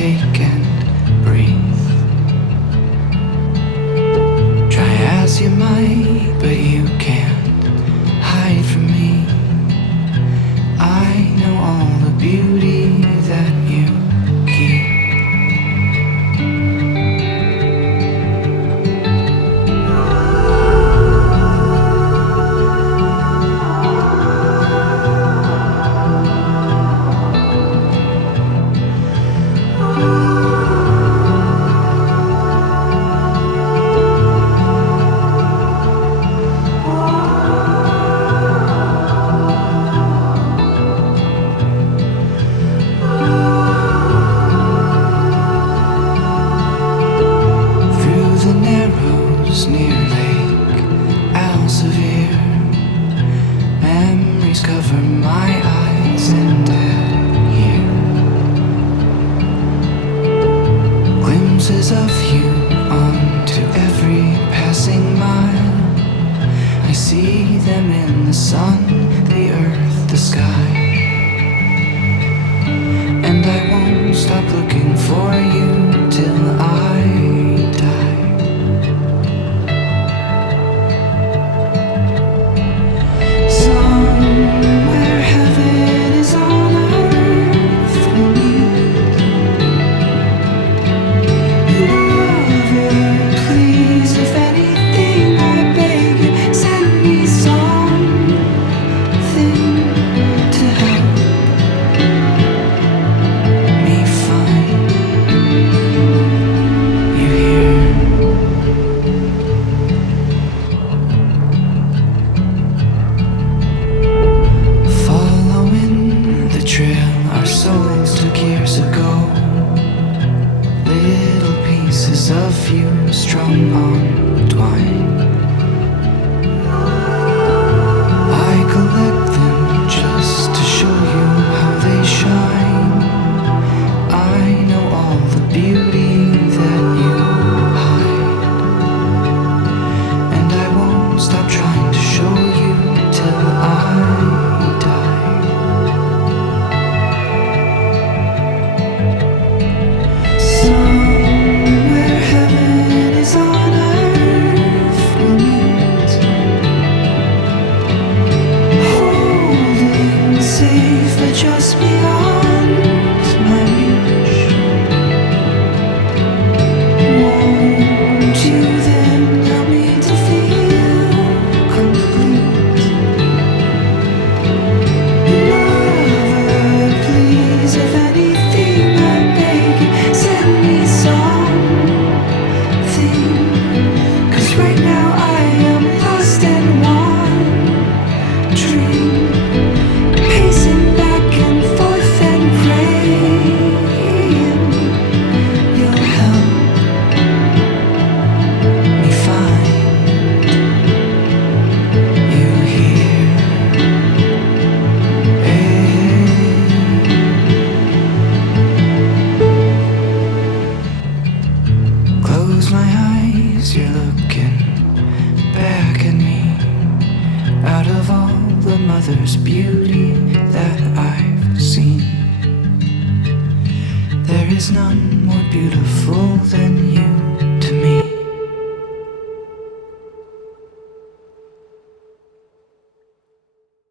take and breathe. Try as you might, but you can't hide from me. I know all the beauty that you keep. Near Lake Manapouri, memories cover my eyes and here glimpses of you onto every passing mile. I see them in the sun, the earth, the sky, and I won't stop looking for you till I die. Somewhere heaven is on earth we'll meet. Lover, please, if anything I beg you, send me something to help me find you here. Trail our souls took years ago. Little pieces of you strung on twine. I collect them just to show you how they shine. I know all the beauty that you hide, and I won't stop trying to show you till I die. Somewhere heaven is on earth we'll meet. Holding safe but just beyond my reach. Won't you then help me to feel complete? Lover, please, if anything I beg you, send me something, 'cause right now I am lost and wandering, pacing back and forth and praying you'll help me find you here. Close my eyes, you're looking back at me. Out of all the mother's beauty that I've seen, there is none more beautiful